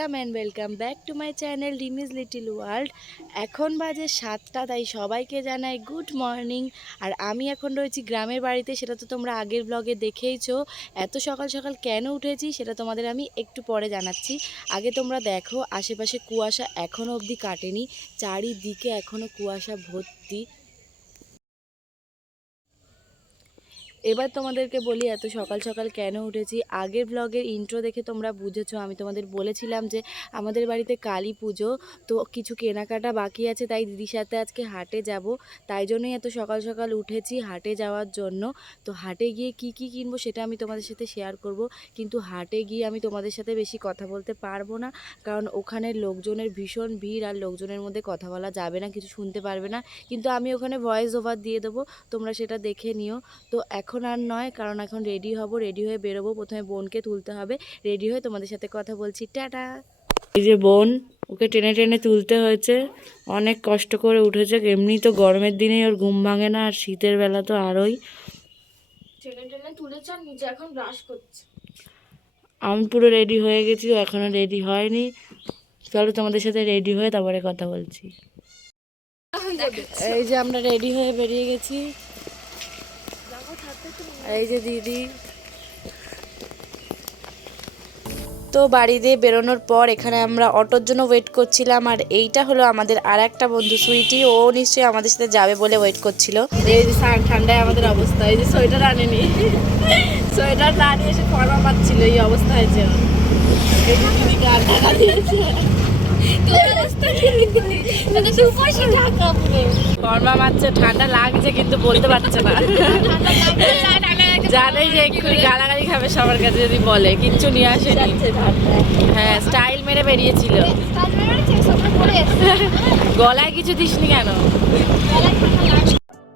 Welcome and welcome back to my channel Rimi's little world এখন বাজে সাতটা, তাই সবাইকে জানাই গুড মর্নিং আর আমি এখন রয়েছি গ্রামের বাড়িতে, সেটা তো তোমরা আগের ব্লগে দেখেইছো। এত সকাল সকাল কেন উঠেছি, সেটা তোমাদের আমি একটু পরে জানাচ্ছি। আগে তোমরা দেখো, আশেপাশে কুয়াশা এখনও অবধি কাটেনি, চারিদিকে এখনও কুয়াশা ভর্তি। এবার তোমাদেরকে বলি, এত সকাল সকাল কেন উঠেছি? আগের ব্লগের ইন্ট্রো দেখে তোমরা বুঝেছ, আমি তোমাদের বলেছিলাম যে আমাদের বাড়িতে কালী পুজো, তো কিছু কেনাকাটা বাকি আছে, তাই দিদির সাথে আজকে হাটে যাব। তাই জন্যই এত সকাল সকাল উঠেছি হাটে যাওয়ার জন্য। তো হাটে গিয়ে কি কি কিনবো সেটা আমি তোমাদের সাথে শেয়ার করব। কিন্তু হাটে গিয়ে আমি তোমাদের সাথে বেশি কথা বলতে পারব না। কারণ ওখানে লোকজনের ভীষণ ভিড়, আর লোকজনের মধ্যে কথা বলা যাবে না, কিছু শুনতে পারবে না। কিন্তু আমি ওখানে ভয়েস ওভার দিয়ে দেবো, তোমরা সেটা দেখে নিও। তো এখন আর নয় কারণ এখন রেডি হব রেডি হয়ে বেরোবো। প্রথমে বোনকে তুলতে হবে। রেডি হয়ে তোমাদের সাথে কথা বলছি। টাটা! এই যে বোন ওকে টেনে টেনে তুলতে হয়েছে। অনেক কষ্ট করে উঠেছে। এমনি তো গরমের দিনেই ওর ঘুম ভাঙে না আর শীতের বেলা তো আরোই। টেনে টেনে তুলেছে আর নিজে এখন ব্রাশ করছে। আমি পুরো রেডি হয়ে গেছি ও এখনও রেডি হয়নি। চলো তোমাদের সাথে রেডি হয়ে তারপরে কথা বলছি। এই যে আমরা রেডি হয়ে বেরিয়ে গেছি। এই যে দিদি। তো বাড়ি দিয়ে বেরোনোর পর এখানে আমরা অটোর জন্য ওয়েট করছিলাম আর এইটা হলো আমাদের আর একটা বন্ধু সুইটি। ও নিশ্চয়ই আমাদের সাথে যাবে বলে ওয়েট করছিল। এই যে ঠান্ডায় আমাদের অবস্থা। এই যে সোয়েটার আনেনি। সোয়েটার না নিয়ে এসে ফর্মা পাচ্ছিল এই অবস্থা? হয়েছে ঠান্ডা লাগছে কিন্তু বলতে পারছে না। জানে যে একটু গালাগালি খাবে সবার কাছে যদি বলে কিচ্ছু নিয়ে আসেনি। হ্যাঁ স্টাইল মেরে বেরিয়েছিল। গলায় কিছু দিসনি কেন?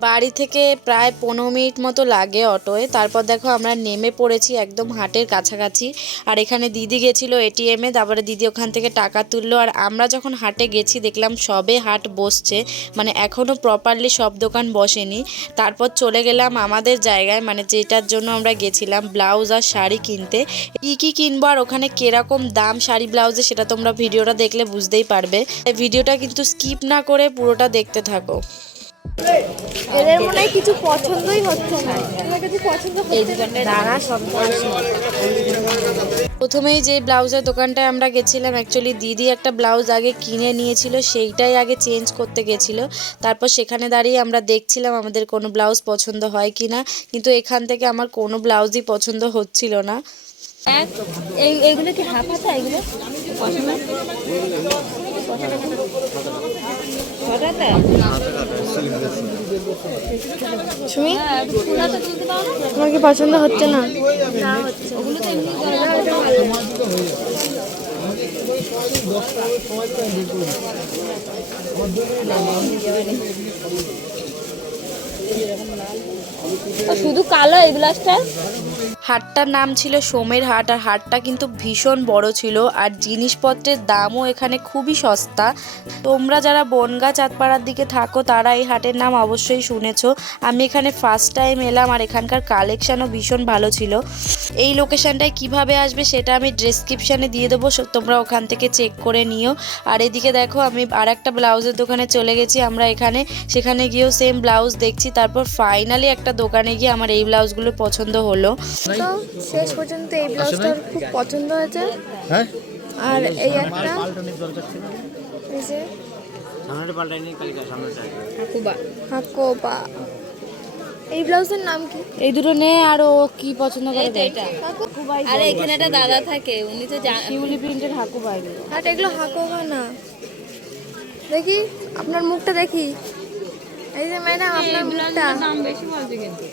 বাড়ি থেকে প্রায় পনেরো মিনিট মতো লাগে অটোয়। তারপর দেখো আমরা নেমে পড়েছি একদম হাটের কাছাকাছি। আর এখানে দিদি গেছিল এটিএমে তারপরে দিদি ওখান থেকে টাকা তুললো। আর আমরা যখন হাটে গেছি, দেখলাম সবে হাট বসছে। মানে এখনও প্রপারলি সব দোকান বসেনি। তারপর চলে গেলাম আমাদের জায়গায় মানে যেটার জন্য আমরা গেছিলাম, ব্লাউজ আর শাড়ি কিনতে। কী কী কিনবো আর ওখানে কীরকম দাম শাড়ি, ব্লাউজে সেটা তোমরা ভিডিওটা দেখলে বুঝতেই পারবে। ভিডিওটা কিন্তু স্কিপ না করে পুরোটা দেখতে থাকো। এদের মনে হয় কিছু পছন্দই হচ্ছে না। তোমার পছন্দ হচ্ছে প্রথমেই যে ব্লাউজের দোকানটায় আমরা গেছিলাম অ্যাকচুয়ালি দিদি একটা ব্লাউজ আগে কিনে নিয়েছিল সেইটাই আগে চেঞ্জ করতে গেছিল। তারপর সেখানে দাঁড়িয়ে আমরা দেখছিলাম আমাদের কোনো ব্লাউজ পছন্দ হয় কি না কিন্তু এখান থেকে আমার কোনো ব্লাউজই পছন্দ হচ্ছিল না। এই এইগুলো কি হাফ হাতা এগুলো? সুমি তোমার কি পছন্দ হচ্ছে না? শুধু কালো এই ব্লাউজটা হাটটার নাম ছিল সোমের হাট আর হাটটা কিন্তু ভীষণ বড় ছিল আর জিনিসপত্রের দামও এখানে খুবই সস্তা। তোমরা যারা বনগা চাঁদপাড়ার দিকে থাকো, তারা এই হাটের নাম অবশ্যই শুনেছো। আমি এখানে ফার্স্ট টাইম এলাম আর এখানকার কালেকশানও ভীষণ ভালো ছিল। এই লোকেশানটায় কীভাবে আসবে সেটা আমি ডেসক্রিপশানে দিয়ে দেবো, তোমরা ওখান থেকে চেক করে নিও। আর এদিকে দেখো, আমি আর একটা ব্লাউজের দোকানে চলে গেছি। আমরা এখানে, সেখানে গিয়েও সেম ব্লাউজ দেখছি। তারপর ফাইনালি একটা দোকানে গিয়ে আমার এই ব্লাউজগুলো পছন্দ হলো। তো শেষ পর্যন্ত এই ব্লাউজটা খুব পছন্দ হয়েছে। হ্যাঁ? আর এই একটা এই যে হাকোবা। এই ব্লাউজের নাম কি? এই দুটো নে আর ও কি পছন্দ করে এটা আরে এখানে একটা দাদা থাকে উনি তো শিউলি প্রিন্টের হাকু বাইরে আর এগুলো হাকোবা না। দেখি আপনার মুখটা দেখি। এই যে ম্যাডাম আপনার মুখটা। দাম বেশি বলছে কিন্তু।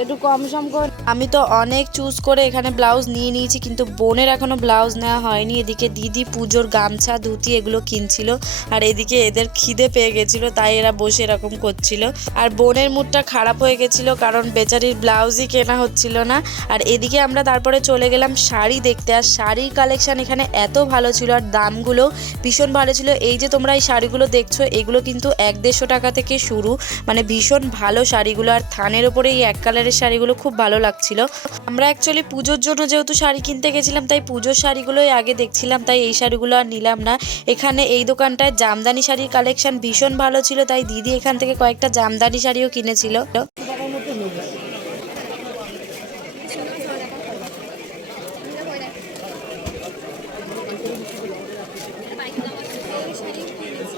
একটু কম সম করে আমি তো অনেক চুজ করে এখানে ব্লাউজ নিয়ে নিয়েছি, কিন্তু বোনের এখনও ব্লাউজ নেওয়া হয়নি। এদিকে দিদি পুজোর গামছা, ধুতি এগুলো কিনছিল, আর এদিকে এদের খিদে পেয়ে গেছিল, তাই এরা বসে এরকম করছিল। আর বোনের মুডটা খারাপ হয়ে গেছিল, কারণ বেচারির ব্লাউজই কেনা হচ্ছিল না। আর এদিকে আমরা তারপরে চলে গেলাম শাড়ি দেখতে, আর শাড়ির কালেকশন এখানে এত ভালো ছিল, আর দামগুলো ভীষণ ভালো ছিল। এই যে তোমরা এই শাড়িগুলো দেখছ, এগুলো কিন্তু এক দেড়শো টাকা থেকে শুরু মানে ভীষণ ভালো শাড়িগুলো। আর থানের ওপরে এই এক কালারের শাড়িগুলো খুব ভালো লাগছিল। আমরা অ্যাকচুয়ালি পুজোর জন্য যেহেতু শাড়ি কিনতে গেছিলাম, তাই পুজোর শাড়িগুলোই আগে দেখছিলাম, তাই এই শাড়িগুলো আর নিলাম না। এখানে এই দোকানটায় জামদানি শাড়ির কালেকশন ভীষণ ভালো ছিল, তাই দিদি এখান থেকে কয়েকটা জামদানি শাড়িও কিনেছিল।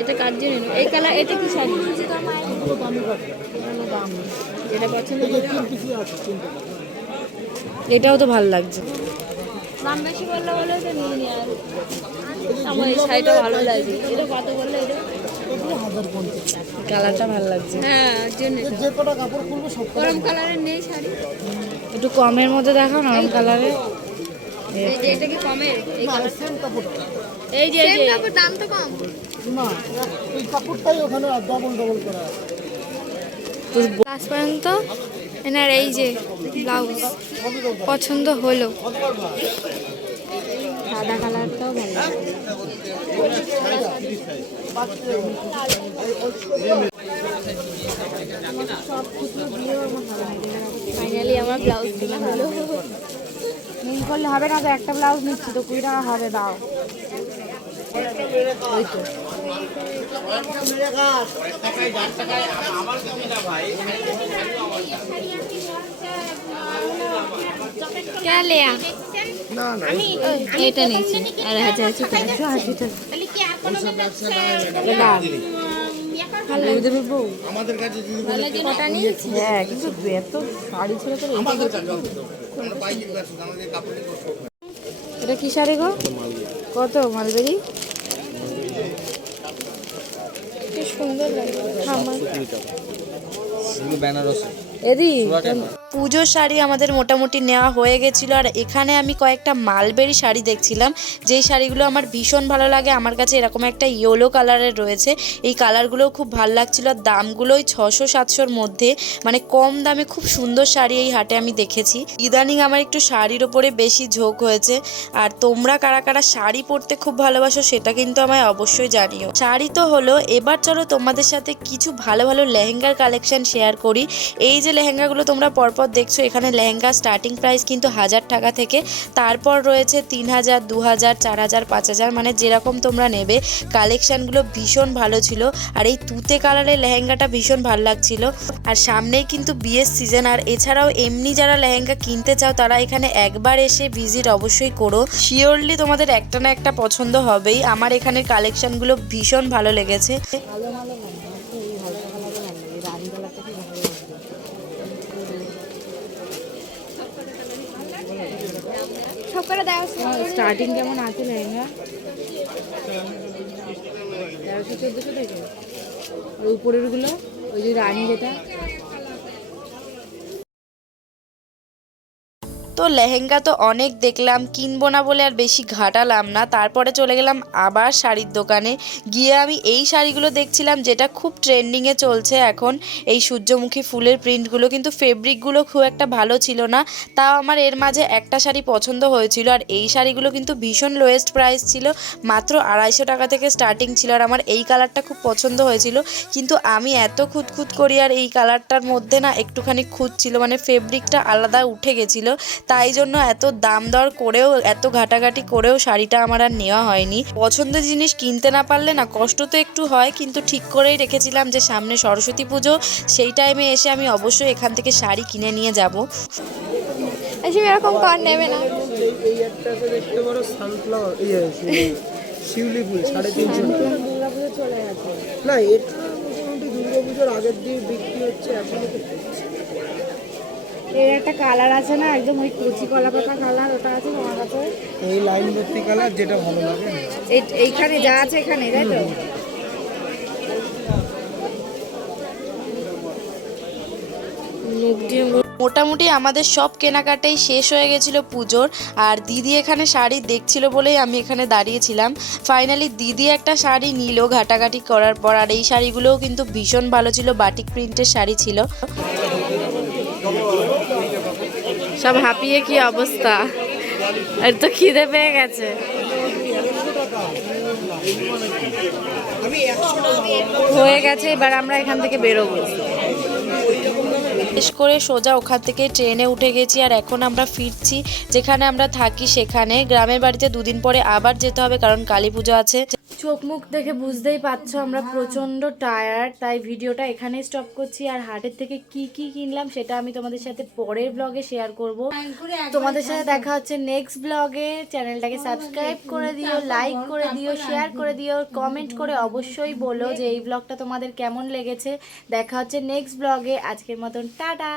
এটা কার জন্য? এই কালার এটা কি শাড়ি? যেটা পছন্দ এটাও তো ভালো লাগছে। দাম বেশি বললে বলে তো নিয়ে নি আর। আমার এই শাড়িটা ভালো লাগে। এটা কত বললে এটা? কালারটা ভালো লাগছে। হ্যাঁ ওর জন্য। গরম কালারের নেই শাড়ি। একটু কমের মধ্যে দেখাও নরম কালারে। এই যে এটা কি কমের? এই কালার এই যে এই কাপড় দাম তো কম। না পর্যন্ত এনার এই যে ব্লাউজ পছন্দ হলো। সাদা কালারটাও ফাইনালি আমার ব্লাউজ হলো। মিল করলে হবে না তো একটা ব্লাউজ নিচ্ছি তো কুড়ি টাকা হবে দাও। ওই তো। এটা নিয়েছি আর হাজার আছে বৌদের বউ কটা নিয়েছি হ্যাঁ কিন্তু এত শাড়ি ছিল তো এটা কি শাড়ি গো কত মালবেরি কি সুন্দর লাগে আমার। বেনারসি। পুজোর শাড়ি আমাদের মোটামুটি নেওয়া হয়ে গেছিল, আর এখানে আমি কয়েকটা মালবেরি শাড়ি দেখছিলাম, যেই শাড়িগুলো আমার ভীষণ ভালো লাগে, আমার কাছে এরকম একটা ইয়েলো কালারের রয়েছে, এই কালারগুলোও খুব ভালো লাগছিল, আর দামগুলোই ছশো সাতশোর মধ্যে মানে কম দামে খুব সুন্দর শাড়ি এই হাটে আমি দেখেছি। ইদানিং আমার একটু শাড়ির ওপরে বেশি ঝোঁক হয়েছে, আর তোমরা কারা কারা শাড়ি পরতে খুব ভালোবাসো সেটা কিন্তু আমায় অবশ্যই জানিও। শাড়ি তো হলো, এবার চলো তোমাদের সাথে কিছু ভালো ভালো লেহেঙ্গার কালেকশন শেয়ার করি, এই যে লেহেঙ্গাগুলো তোমরা পরপর দেখছ, এখানে লেহেঙ্গা স্টার্টিং প্রাইস কিন্তু হাজার টাকা থেকে, তারপর রয়েছে তিন হাজার, দু হাজার, চার হাজার, পাঁচ হাজার মানে যেরকম তোমরা নেবে। কালেকশানগুলো ভীষণ ভালো ছিল, আর এই তুতে কালারের লেহেঙ্গাটা ভীষণ ভালো লাগছিল। আর সামনেই কিন্তু বিয়ের সিজন আর এছাড়াও এমনি যারা লেহেঙ্গা কিনতে চাও, তারা এখানে একবার এসে ভিজিট অবশ্যই করো। শিওরলি তোমাদের একটা না একটা পছন্দ হবেই। আমার এখানের কালেকশানগুলো ভীষণ ভালো লেগেছে। সব করে স্টার্টিং কেমন আছে লেহেঙ্গা তেরোশো চোদ্দোশো থেকে। আর উপরেরগুলো ওই যে রানী যেটা। তো লেহেঙ্গা তো অনেক দেখলাম, কিনবো না বলে আর বেশি ঘাটালাম না। তারপরে চলে গেলাম আবার শাড়ির দোকানে। গিয়ে আমি এই শাড়িগুলো দেখছিলাম যেটা খুব ট্রেন্ডিংয়ে চলছে এখন। এই সূর্যমুখী ফুলের প্রিন্টগুলো কিন্তু ফেব্রিকগুলো খুব একটা ভালো ছিল না। তাও আমার এর মাঝে একটা শাড়ি পছন্দ হয়েছিল আর এই শাড়িগুলো কিন্তু ভীষণ লোয়েস্ট প্রাইস ছিল। মাত্র আড়াইশো টাকা থেকে স্টার্টিং ছিল আর আমার এই কালারটা খুব পছন্দ হয়েছিল। কিন্তু আমি এত খুঁতখুত করি আর এই কালারটার মধ্যে না একটুখানি খুঁত ছিল মানে ফেব্রিকটা আলাদা উঠে গেছিল। তাই জন্য এত দাম দর করেও এত ঘাটাঘাটি করেও শাড়িটা আমার আর নেওয়া হয়নি। পছন্দের জিনিস কিনতে না পারলে না কষ্ট তো একটু হয় কিন্তু ঠিক করেই রেখেছিলাম যে সামনে সরস্বতী পুজো সেই টাইমে এসে আমি অবশ্যই এখান থেকে শাড়ি কিনে নিয়ে যাব। এরকম কর নেবে না। এই একটা আছে দেখতে পারো সানফ্লাওয়ার ইয়ে শিউলি ফুল সাড়ে তিনশো না এটা মোটামুটি দুর্গা পুজোর আগের দিয়ে বিক্রি হচ্ছে এখন এর একটা কালার আছে না একদম ওই কচি কলা পাতা কালার ওটা আছে তোমার কাছে? এই লাইন ভর্তি কালার যেটা ভালো লাগে। এইখানে যা আছে এখানে তাই তো? মোটামুটি আমাদের সব কেনাকাটাই শেষ হয়ে গেছিল পুজোর আর দিদি এখানে শাড়ি দেখছিল বলেই আমি এখানে দাঁড়িয়েছিলাম। ফাইনালি দিদি একটা শাড়ি নিল ঘাটাঘাটি করার পর আর এই শাড়িগুলোও কিন্তু ভীষণ ভালো ছিল বাটিক প্রিন্টের শাড়ি ছিল। সব হাঁপিয়ে কি অবস্থা? আর তো খিদে পেয়ে গেছে। হয়ে গেছে, এবার আমরা এখান থেকে বেরোবো। শেষ করে সোজা ওখান থেকে ট্রেনে উঠে গেছি, আর এখন আমরা ফিরছি। যেখানে আমরা থাকি সেখানে। গ্রামের বাড়িতে দুদিন পরে আবার যেতে হবে, কারণ কালী পুজো আছে। চোখ মুখ দেখে বুঝতেই পারছ আমরা প্রচণ্ড টায়ার্ড তাই ভিডিওটা এখানেই স্টপ করছি। আর হাটের থেকে কি কি কিনলাম সেটা আমি তোমাদের সাথে পরের ব্লগে শেয়ার করব। তোমাদের সাথে দেখা হচ্ছে নেক্সট ব্লগে চ্যানেলটাকে সাবস্ক্রাইব করে দিও লাইক করে দিও শেয়ার করে দিও কমেন্ট করে অবশ্যই বলো যে এই ব্লগটা তোমাদের কেমন লেগেছে। দেখা হচ্ছে নেক্সট ব্লগে আজকের মতন, টাটা!